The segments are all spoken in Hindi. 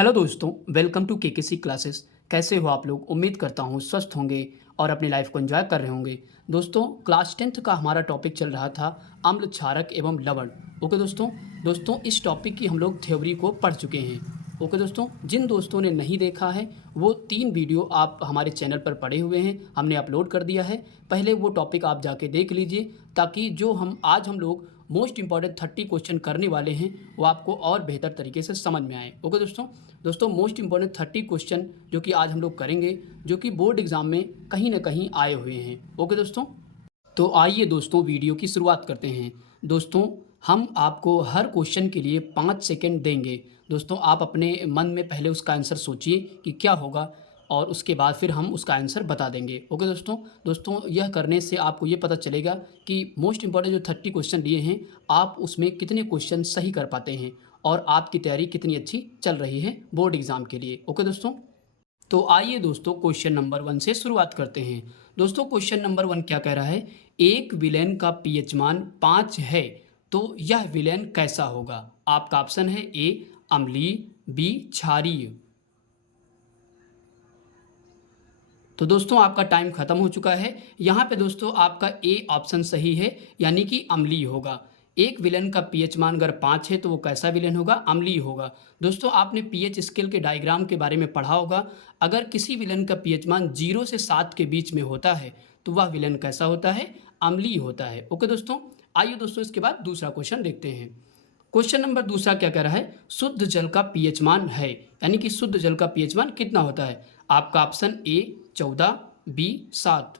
हेलो दोस्तों, वेलकम टू केकेसी क्लासेस। कैसे हो आप लोग? उम्मीद करता हूँ स्वस्थ होंगे और अपनी लाइफ को एंजॉय कर रहे होंगे। दोस्तों, क्लास 10th का हमारा टॉपिक चल रहा था अम्ल, क्षारक एवं लवण। ओके दोस्तों इस टॉपिक की हम लोग थ्योरी को पढ़ चुके हैं। ओके दोस्तों, जिन दोस्तों ने नहीं देखा है वो 3 वीडियो आप हमारे चैनल पर पड़े हुए हैं, हमने अपलोड कर दिया है। पहले वो टॉपिक आप जाके देख लीजिए ताकि जो हम लोग मोस्ट इंपॉर्टेंट 30 क्वेश्चन करने वाले हैं वो आपको और बेहतर तरीके से समझ में आए। ओके दोस्तों मोस्ट इंपॉर्टेंट 30 क्वेश्चन जो कि आज हम लोग करेंगे, जो कि बोर्ड एग्जाम में कहीं ना कहीं आए हुए हैं। ओके दोस्तों, तो आइए दोस्तों वीडियो की शुरुआत करते हैं। दोस्तों, हम आपको हर क्वेश्चन के लिए 5 सेकंड देंगे। दोस्तों, आप अपने मन में पहले उसका आंसर सोचिए कि क्या होगा और उसके बाद फिर हम उसका आंसर बता देंगे। ओके दोस्तों यह करने से आपको ये पता चलेगा कि मोस्ट इंपॉर्टेंट जो 30 क्वेश्चन लिए हैं, आप उसमें कितने क्वेश्चन सही कर पाते हैं और आपकी तैयारी कितनी अच्छी चल रही है बोर्ड एग्ज़ाम के लिए। ओके दोस्तों, तो आइए दोस्तों क्वेश्चन नंबर 1 से शुरुआत करते हैं। दोस्तों, क्वेश्चन नंबर 1 क्या कह रहा है? एक विलेन का पीएच मान 5 है तो यह विलेन कैसा होगा? आपका ऑप्शन है ए अम्लीय, बी क्षारीय। तो दोस्तों आपका टाइम खत्म हो चुका है। यहाँ पे दोस्तों आपका ए ऑप्शन सही है, यानी कि अम्लीय होगा। एक विलेन का पीएच मान अगर 5 है तो वो कैसा विलेन होगा? अम्लीय होगा। दोस्तों, आपने पीएच स्केल के डायग्राम के बारे में पढ़ा होगा। अगर किसी विलेन का पीएच मान 0 से 7 के बीच में होता है तो वह विलेन कैसा होता है? अम्लीय होता है। ओके दोस्तों, आइए दोस्तों इसके बाद दूसरा क्वेश्चन देखते हैं। क्वेश्चन नंबर दूसरा क्या कह रहा है? शुद्ध जल का पीएच मान है, यानी कि शुद्ध जल का पीएच मान कितना होता है? आपका ऑप्शन ए 14, बी 7।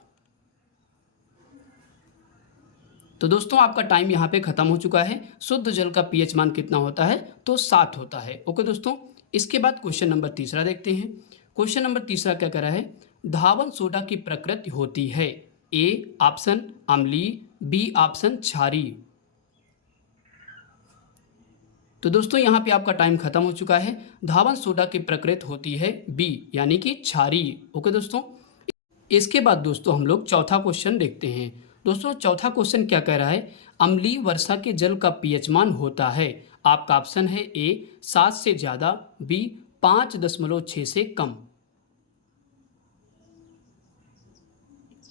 तो दोस्तों आपका टाइम यहाँ पे खत्म हो चुका है। शुद्ध जल का पीएच मान कितना होता है? तो 7 होता है। ओके दोस्तों, इसके बाद क्वेश्चन नंबर तीसरा देखते हैं। क्वेश्चन नंबर तीसरा क्या कह रहा है? धावन सोडा की प्रकृति होती है ए ऑप्शन अम्लीय, बी ऑप्शन क्षारीय। तो दोस्तों यहाँ पे आपका टाइम खत्म हो चुका है। धावन सोडा की प्रकृति होती है बी, यानी कि क्षारीय। ओके दोस्तों, इसके बाद दोस्तों हम लोग चौथा क्वेश्चन देखते हैं। दोस्तों चौथा क्वेश्चन क्या कह रहा है? अम्लीय वर्षा के जल का पीएच मान होता है। आपका ऑप्शन है ए 7 से ज़्यादा, बी 5.6 से कम।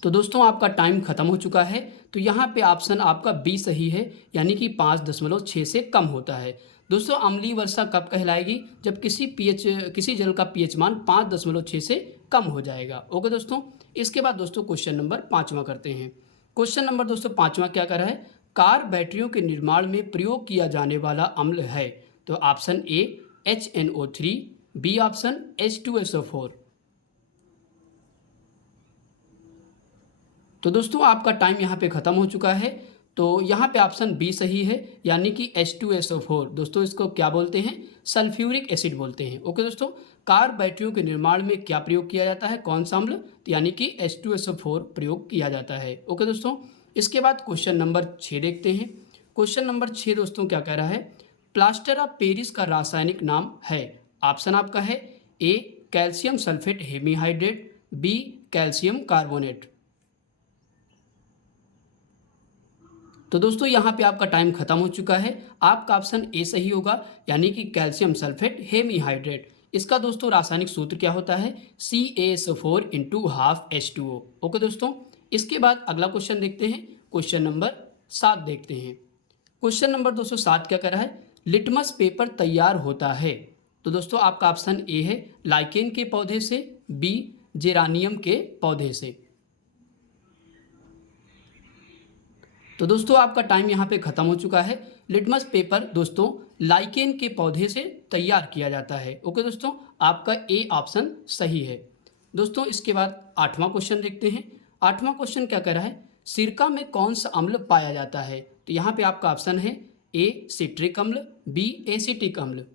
तो दोस्तों आपका टाइम खत्म हो चुका है। तो यहाँ पे ऑप्शन आपका बी सही है, यानी कि 5.6 से कम होता है। दोस्तों, अम्लीय वर्षा कब कहलाएगी? जब किसी जल का पीएच मान 5.6 से कम हो जाएगा। ओके दोस्तों, इसके बाद दोस्तों क्वेश्चन नंबर 5वां करते हैं। क्वेश्चन नंबर दोस्तों 5वां क्या कर रहा है? कार बैटरियों के निर्माण में प्रयोग किया जाने वाला अम्ल है। तो option A HNO3, B option H2SO4। तो दोस्तों आपका टाइम यहाँ पे ख़त्म हो चुका है। तो यहाँ पे ऑप्शन बी सही है, यानी कि H2SO4। दोस्तों इसको क्या बोलते हैं? सल्फ्यूरिक एसिड बोलते हैं। ओके दोस्तों, कार बैटरियों के निर्माण में क्या प्रयोग किया जाता है? कौन सा अम्ल? तो यानी कि H2SO4 प्रयोग किया जाता है। ओके दोस्तों, इसके बाद क्वेश्चन नंबर 6 देखते हैं। क्वेश्चन नंबर 6 दोस्तों क्या कह रहा है? प्लास्टर ऑफ पेरिस का रासायनिक नाम है। ऑप्शन आपका है A calcium sulphate hemihydrate, B calcium carbonate. तो दोस्तों यहाँ पे आपका टाइम खत्म हो चुका है। आपका ऑप्शन ए सही होगा, यानी कि कैल्शियम सल्फेट हेमीहाइड्रेट। इसका दोस्तों रासायनिक सूत्र क्या होता है? CaSO4 into half H2O। Okay दोस्तों, इसके बाद अगला क्वेश्चन देखते हैं। क्वेश्चन नंबर 7 देखते हैं। क्वेश्चन नंबर 207 क्या कर रहा है? लिटमस पेपर तैयार होता है। तो दोस्तों आपका ऑप्शन ए है लाइकेन के पौधे से, बी जेरानियम के पौधे से। तो दोस्तों आपका टाइम यहाँ पे ख़त्म हो चुका है। लिटमस पेपर दोस्तों लाइकेन के पौधे से तैयार किया जाता है। ओके दोस्तों, आपका ए ऑप्शन सही है। दोस्तों इसके बाद 8वां क्वेश्चन देखते हैं। 8वां क्वेश्चन क्या कह रहा है? सिरका में कौन सा अम्ल पाया जाता है? तो यहाँ पे आपका ऑप्शन है ए सिट्रिक अम्ल, बी एसिटिक अम्ल।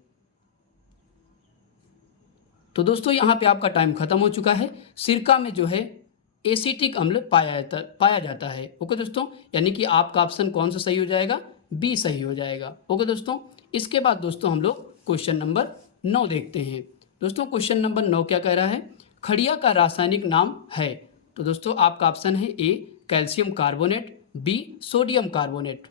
तो दोस्तों यहाँ पे आपका टाइम खत्म हो चुका है। सिरका में जो है एसिटिक अम्ल पाया जाता है। ओके दोस्तों, यानी कि आपका ऑप्शन कौन सा सही हो जाएगा? बी सही हो जाएगा। ओके दोस्तों, इसके बाद दोस्तों हम लोग क्वेश्चन नंबर 9 देखते हैं। दोस्तों क्वेश्चन नंबर 9 क्या कह रहा है? खड़िया का रासायनिक नाम है। तो दोस्तों आपका ऑप्शन है A calcium carbonate, B sodium carbonate.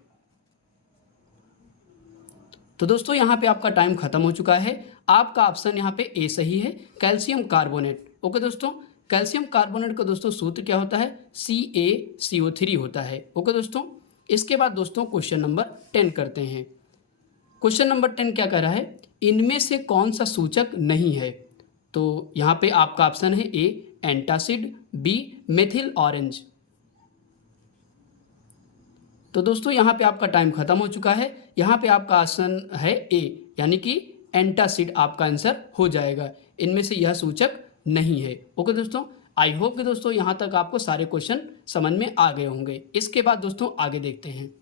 तो दोस्तों यहाँ पे आपका टाइम खत्म हो चुका है। आपका ऑप्शन यहाँ पे ए सही है, कैल्शियम कार्बोनेट। ओके दोस्तों, कैल्शियम कार्बोनेट का दोस्तों सूत्र क्या होता है, CaCO3 होता है। ओके दोस्तों, इसके बाद दोस्तों क्वेश्चन नंबर 10 करते हैं। क्वेश्चन नंबर 10 क्या कह रहा है, इनमें से कौन सा सूचक नहीं है। तो यहाँ पे आपका ऑप्शन है ए एंटासिड, बी मेथिल ऑरेंज। तो दोस्तों यहाँ पे आपका टाइम खत्म हो चुका है। यहाँ पे आपका ऑप्शन है ए, यानी कि एंटासिड आपका आंसर हो जाएगा। इनमें से यह सूचक नहीं है। ओके दोस्तों, आई होप कि दोस्तों यहाँ तक आपको सारे क्वेश्चन समझ में आ गए होंगे। इसके बाद दोस्तों आगे देखते हैं।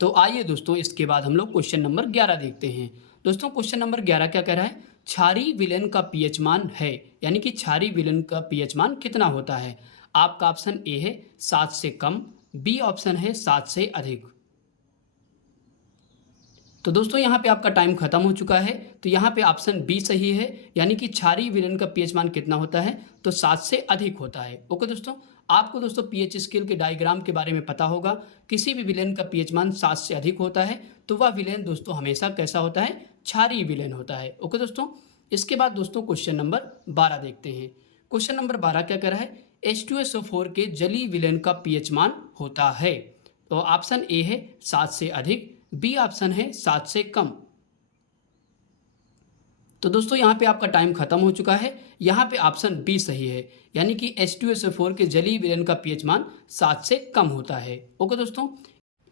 तो आइए दोस्तों, इसके बाद हम लोग क्वेश्चन नंबर 11 देखते हैं। दोस्तों क्वेश्चन नंबर 11 क्या कह रहा है, क्षारीय विलयन का पीएच मान है, यानी कि क्षारीय विलयन का पीएच मान कितना होता है। आपका ऑप्शन ए है 7 से कम, बी ऑप्शन है 7 से अधिक। तो दोस्तों यहाँ पे आपका टाइम खत्म हो चुका है। तो यहाँ पे ऑप्शन बी सही है, यानी कि क्षारीय विलयन का पीएच मान कितना होता है, तो 7 से अधिक होता है। ओके दोस्तों, आपको दोस्तों पीएच स्केल के डायग्राम के बारे में पता होगा। किसी भी विलयन का पीएच मान 7 से अधिक होता है तो वह विलयन दोस्तों हमेशा कैसा होता है, क्षारीय विलयन होता है। ओके दोस्तों, इसके बाद दोस्तों क्वेश्चन नंबर 12 देखते हैं। क्वेश्चन नंबर 12 क्या कह रहा है, H2SO4 के जलीय विलयन का पीएच मान होता है। तो ऑप्शन ए है 7 से अधिक, बी ऑप्शन है 7 से कम। तो दोस्तों यहाँ पे आपका टाइम खत्म हो चुका है। यहाँ पे ऑप्शन बी सही है, यानी कि H2SO4 के जलीय विलयन का पीएच मान 7 से कम होता है। ओके दोस्तों,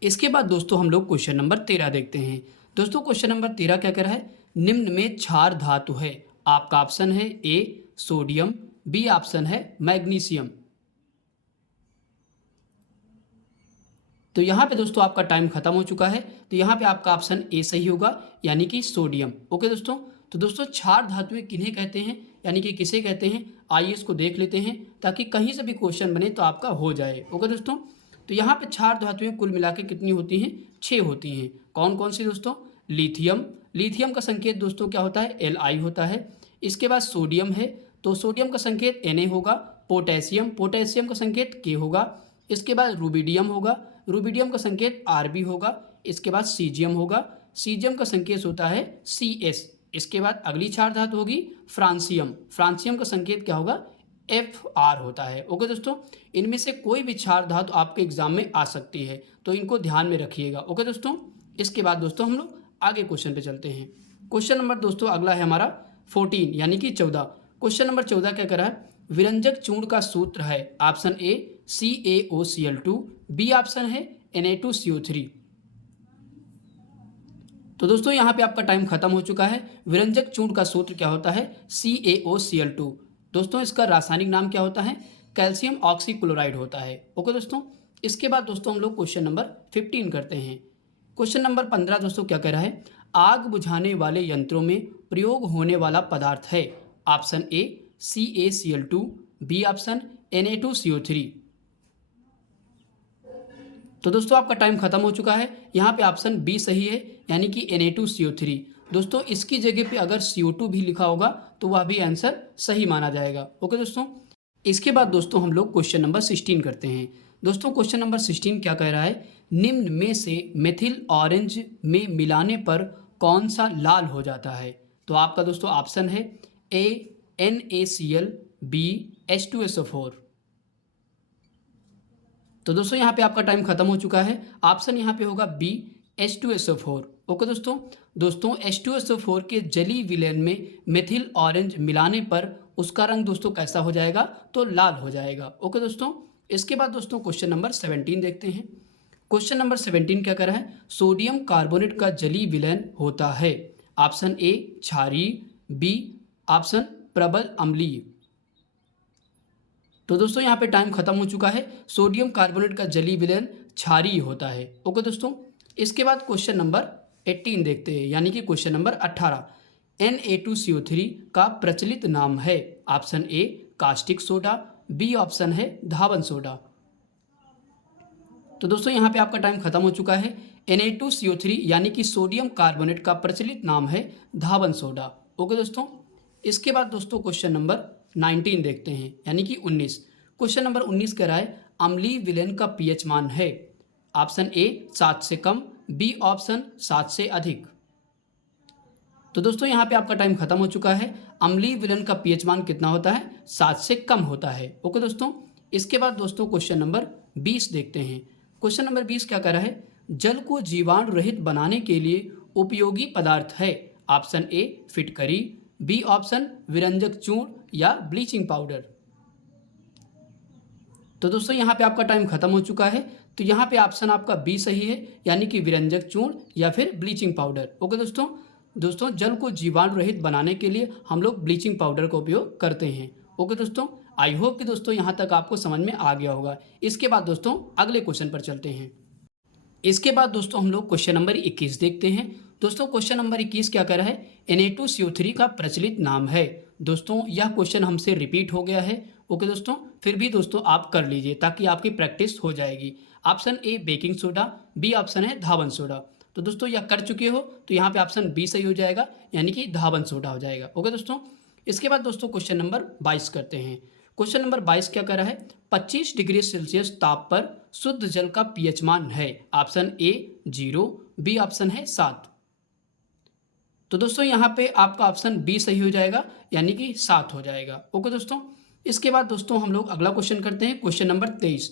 इसके बाद दोस्तों हम लोग क्वेश्चन नंबर 13 देखते हैं। दोस्तों क्वेश्चन नंबर 13 क्या कह रहा है, निम्न में क्षार धातु है। आपका ऑप्शन है ए सोडियम, बी ऑप्शन है मैग्नीशियम। तो यहाँ पे दोस्तों आपका टाइम खत्म हो चुका है। तो यहाँ पे आपका ऑप्शन ए सही होगा, यानी कि सोडियम। ओके दोस्तों, तो दोस्तों क्षार धातुएं किन्हें कहते हैं, यानी कि किसे कहते हैं, आइए इसको देख लेते हैं ताकि कहीं से भी क्वेश्चन बने तो आपका हो जाए। ओके दोस्तों, तो यहाँ पे क्षार धातुएं कुल मिला के कितनी होती हैं, 6 होती हैं। कौन कौन सी दोस्तों, लिथियम, लिथियम का संकेत दोस्तों क्या होता है, Li होता है। इसके बाद सोडियम है, तो सोडियम का संकेत Na होगा। पोटेशियम, पोटेशियम का संकेत K होगा। इसके बाद रूबिडियम होगा, रूबिडियम का संकेत Rb होगा। इसके बाद सीजियम होगा, सीजियम का संकेत होता है Cs। इसके बाद अगली क्षार धातु होगी फ्रांसियम, फ्रांसियम का संकेत क्या होगा, Fr होता है। ओके दोस्तों, इनमें से कोई भी क्षार धातु आपके एग्जाम में आ सकती है, तो इनको ध्यान में रखिएगा। ओके दोस्तों, इसके बाद दोस्तों हम लोग आगे क्वेश्चन पे चलते हैं। क्वेश्चन नंबर दोस्तों अगला है हमारा 14, यानी कि 14। क्वेश्चन नंबर 14 क्या कर रहा है, विरंजक चूर्ण का सूत्र है। ऑप्शन ए CaOCl2, बी ऑप्शन है Na2CO3। तो दोस्तों यहाँ पे आपका टाइम खत्म हो चुका है। विरंजक चूर्ण का सूत्र क्या होता है, CaOCl2। दोस्तों इसका रासायनिक नाम क्या होता है, कैल्शियम ऑक्सीक्लोराइड होता है। ओके दोस्तों, इसके बाद दोस्तों हम लोग क्वेश्चन नंबर 15 करते हैं। क्वेश्चन नंबर 15 दोस्तों क्या कह रहा है, आग बुझाने वाले यंत्रों में प्रयोग होने वाला पदार्थ है। Option A CaCl2, B option Na2CO3। तो दोस्तों आपका टाइम खत्म हो चुका है। यहाँ पे ऑप्शन बी सही है, यानी कि Na2CO3। दोस्तों इसकी जगह पे अगर CO2 भी लिखा होगा तो वह भी आंसर सही माना जाएगा। ओके दोस्तों, इसके बाद दोस्तों हम लोग क्वेश्चन नंबर 16 करते हैं। दोस्तों क्वेश्चन नंबर 16 क्या कह रहा है, निम्न में से मेथिल ऑरेंज में मिलाने पर कौन सा लाल हो जाता है। तो आपका दोस्तों ऑप्शन है ए NaCl, बी H2SO4। तो दोस्तों यहाँ पे आपका टाइम खत्म हो चुका है। ऑप्शन यहाँ पे होगा बी H2SO4। ओके दोस्तों H2SO4 के जलीय विलयन में मेथिल ऑरेंज मिलाने पर उसका रंग दोस्तों कैसा हो जाएगा, तो लाल हो जाएगा। ओके दोस्तों, इसके बाद दोस्तों क्वेश्चन नंबर 17 देखते हैं। क्वेश्चन नंबर 17 क्या कर रहा है, सोडियम कार्बोनेट का जलीय विलयन होता है। ऑप्शन ए क्षारीय, बी ऑप्शन प्रबल अम्लीय। तो दोस्तों यहाँ पे टाइम खत्म हो चुका है। सोडियम कार्बोनेट का जलीय विलयन क्षारीय होता है। ओके दोस्तों, इसके बाद क्वेश्चन नंबर 18 देखते हैं, यानी कि क्वेश्चन नंबर 18। Na2CO3 का प्रचलित नाम है। Option A caustic soda, B option है धावन सोडा। तो दोस्तों यहाँ पे आपका टाइम खत्म हो चुका है। Na2CO3 यानी कि सोडियम कार्बोनेट का प्रचलित नाम है धावन सोडा। ओके दोस्तों, इसके बाद दोस्तों क्वेश्चन नंबर 19 देखते हैं, यानी कि 19। क्वेश्चन नंबर 19 कह रहा है, अम्लीय विलयन का पीएच मान है। ऑप्शन ए 7 से कम, बी ऑप्शन 7 से अधिक। तो दोस्तों यहाँ पे आपका टाइम खत्म हो चुका है। अम्लीय विलयन का पीएच मान कितना होता है? 7 से कम होता है। ओके दोस्तों, इसके बाद दोस्तों क्वेश्चन नंबर 20 देखते हैं। क्वेश्चन नंबर 20 क्या कह रहा है? जल को जीवाणु रहित बनाने के लिए उपयोगी पदार्थ है। ऑप्शन ए फिटकरी, बी ऑप्शन विरंजक चूर्ण या ब्लीचिंग पाउडर। तो दोस्तों यहाँ पे आपका टाइम खत्म हो चुका है। तो यहाँ पे ऑप्शन आपका बी सही है, यानी कि विरंजक चूर्ण या फिर ब्लीचिंग पाउडर। ओके दोस्तों जल को जीवाणु रहित बनाने के लिए हम लोग ब्लीचिंग पाउडर का उपयोग करते हैं। ओके दोस्तों, आई होप कि दोस्तों यहाँ तक आपको समझ में आ गया होगा। इसके बाद दोस्तों अगले क्वेश्चन पर चलते हैं। इसके बाद दोस्तों हम लोग क्वेश्चन नंबर 21 देखते हैं। दोस्तों क्वेश्चन नंबर 21 क्या कर रहा है? Na2CO3 का प्रचलित नाम है। दोस्तों यह क्वेश्चन हमसे रिपीट हो गया है। ओके दोस्तों, फिर भी दोस्तों आप कर लीजिए ताकि आपकी प्रैक्टिस हो जाएगी। Option A baking soda, B option है धावन सोडा। तो दोस्तों यह कर चुके हो तो यहाँ पे ऑप्शन बी सही हो जाएगा, यानी कि धावन सोडा हो जाएगा। ओके दोस्तों, इसके बाद दोस्तों क्वेश्चन नंबर 22 करते हैं। क्वेश्चन नंबर 22 क्या कर रहा है? 25 डिग्री सेल्सियस ताप पर शुद्ध जल का पीएच मान है। ऑप्शन ए 0, बी ऑप्शन है 7। तो दोस्तों यहाँ पे आपका ऑप्शन बी सही हो जाएगा, यानी कि 7 हो जाएगा। ओके दोस्तों, इसके बाद दोस्तों हम लोग अगला क्वेश्चन करते हैं। Question number 23।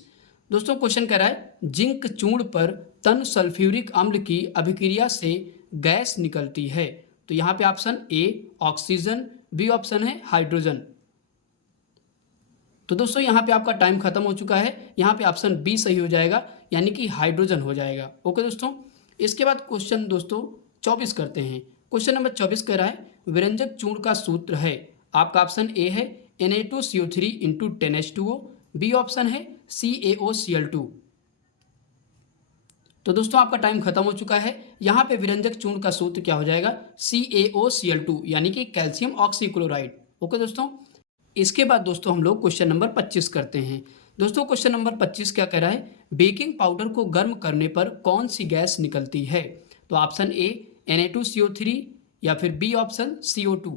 दोस्तों क्वेश्चन कह रहा है जिंक चूर्ण पर तन सल्फ्यूरिक अम्ल की अभिक्रिया से गैस निकलती है। तो यहाँ पे option A oxygen, B option है हाइड्रोजन। तो दोस्तों यहाँ पे आपका टाइम खत्म हो चुका है। यहाँ पे ऑप्शन बी सही हो जाएगा, यानी कि हाइड्रोजन हो जाएगा। ओके दोस्तों, इसके बाद क्वेश्चन दोस्तों 24 करते हैं। क्वेश्चन नंबर 24 कह रहा है विरंजक चूर्ण का सूत्र है। आपका ऑप्शन ए है Na2CO3 into 10H2O, B option है CaOCl2। तो दोस्तों आपका टाइम खत्म हो चुका है। यहाँ पे विरंजक चूर्ण का सूत्र क्या हो जाएगा? CaOCl2, यानी कि कैल्शियम ऑक्सीक्लोराइड। ओके दोस्तों, इसके बाद दोस्तों हम लोग क्वेश्चन नंबर 25 करते हैं। दोस्तों क्वेश्चन नंबर 25 क्या कह रहा है? बेकिंग पाउडर को गर्म करने पर कौन सी गैस निकलती है? तो ऑप्शन ए Na2CO3 या फिर बी ऑप्शन CO2।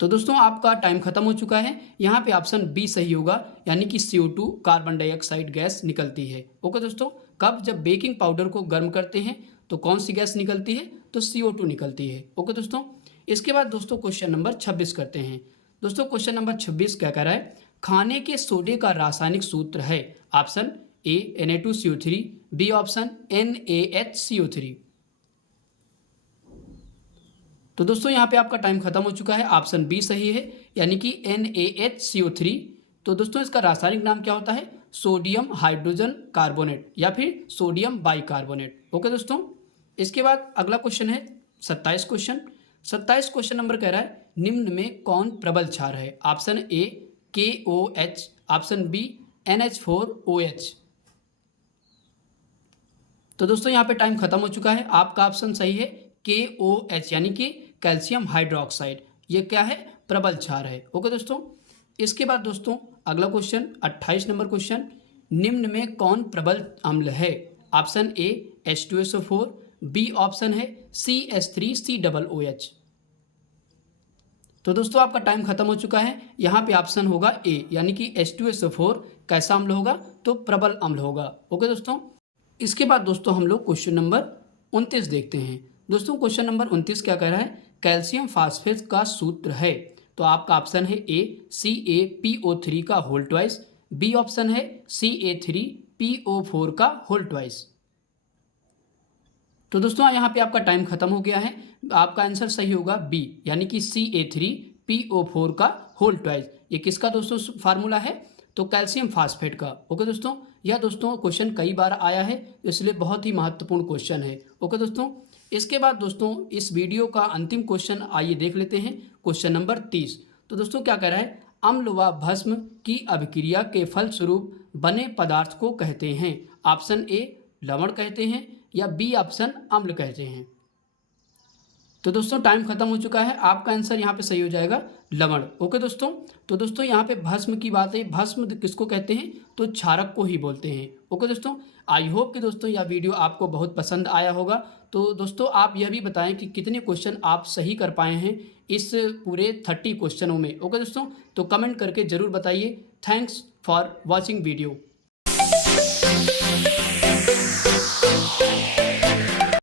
तो दोस्तों आपका टाइम खत्म हो चुका है। यहाँ पे ऑप्शन बी सही होगा, यानी कि CO2 कार्बन डाइऑक्साइड गैस निकलती है। ओके दोस्तों, कब? जब बेकिंग पाउडर को गर्म करते हैं तो कौन सी गैस निकलती है? तो CO2 निकलती है। ओके दोस्तों, इसके बाद दोस्तों क्वेश्चन नंबर 26 करते हैं। दोस्तों क्वेश्चन नंबर 26 क्या कह रहा है? खाने के सोडे का रासायनिक सूत्र है। Option A Na2CO3, B option NaHCO3। तो दोस्तों यहाँ पे आपका टाइम खत्म हो चुका है। ऑप्शन बी सही है, यानी कि NaHCO3। तो दोस्तों इसका रासायनिक नाम क्या होता है? सोडियम हाइड्रोजन कार्बोनेट या फिर सोडियम बाइकार्बोनेट। ओके दोस्तों, इसके बाद अगला क्वेश्चन है 27 क्वेश्चन। 27 क्वेश्चन नंबर कह रहा है निम्न में कौन प्रबल क्षार है? Option A KOH, option B NH4OH। तो दोस्तों यहाँ पे टाइम खत्म हो चुका है। आपका ऑप्शन सही है KOH, यानी कि कैल्शियम हाइड्रोक्साइड। ये क्या है? प्रबल क्षार है। ओके दोस्तों, इसके बाद दोस्तों अगला क्वेश्चन 28 नंबर क्वेश्चन, निम्न में कौन प्रबल अम्ल है? ऑप्शन ए H2SO4, बी ऑप्शन है CH3COOH। तो दोस्तों आपका टाइम खत्म हो चुका है। यहाँ पे ऑप्शन होगा ए, यानी कि H2SO4 कैसा अम्ल होगा? तो प्रबल अम्ल होगा। ओके दोस्तों, इसके बाद दोस्तों हम लोग क्वेश्चन नंबर 29 देखते हैं। दोस्तों क्वेश्चन नंबर 29 क्या कह रहा है? कैल्शियम फास्फेट का सूत्र है। तो आपका ऑप्शन है ए CaPO3 का होल ट्वाइस, बी ऑप्शन है Ca3PO4 का होल ट्वाइस। तो दोस्तों यहाँ पे आपका टाइम खत्म हो गया है। आपका आंसर सही होगा बी, यानी कि Ca3PO4 का होल ट्वाइस। ये किसका दोस्तों फार्मूला है? तो कैल्शियम फास्फेट का। ओके दोस्तों, यह दोस्तों क्वेश्चन कई बार आया है, इसलिए बहुत ही महत्वपूर्ण क्वेश्चन है। ओके दोस्तों, इसके बाद दोस्तों इस वीडियो का अंतिम क्वेश्चन आइए देख लेते हैं। Question number 30। तो दोस्तों क्या कह रहा है? अम्ल व भस्म की अभिक्रिया के फलस्वरूप बने पदार्थ को कहते हैं। ऑप्शन ए लवण कहते हैं या बी ऑप्शन अम्ल कहते हैं। तो दोस्तों टाइम खत्म हो चुका है। आपका आंसर यहाँ पे सही हो जाएगा लवण। ओके दोस्तों, तो दोस्तों यहाँ पे भस्म की बात है। भस्म किसको कहते हैं? तो क्षारक को ही बोलते हैं। ओके दोस्तों, आई होप कि दोस्तों यह वीडियो आपको बहुत पसंद आया होगा। तो दोस्तों आप यह भी बताएं कि कितने क्वेश्चन आप सही कर पाए हैं इस पूरे 30 क्वेश्चनों में। ओके दोस्तों, तो कमेंट करके ज़रूर बताइए। Thanks for watching video.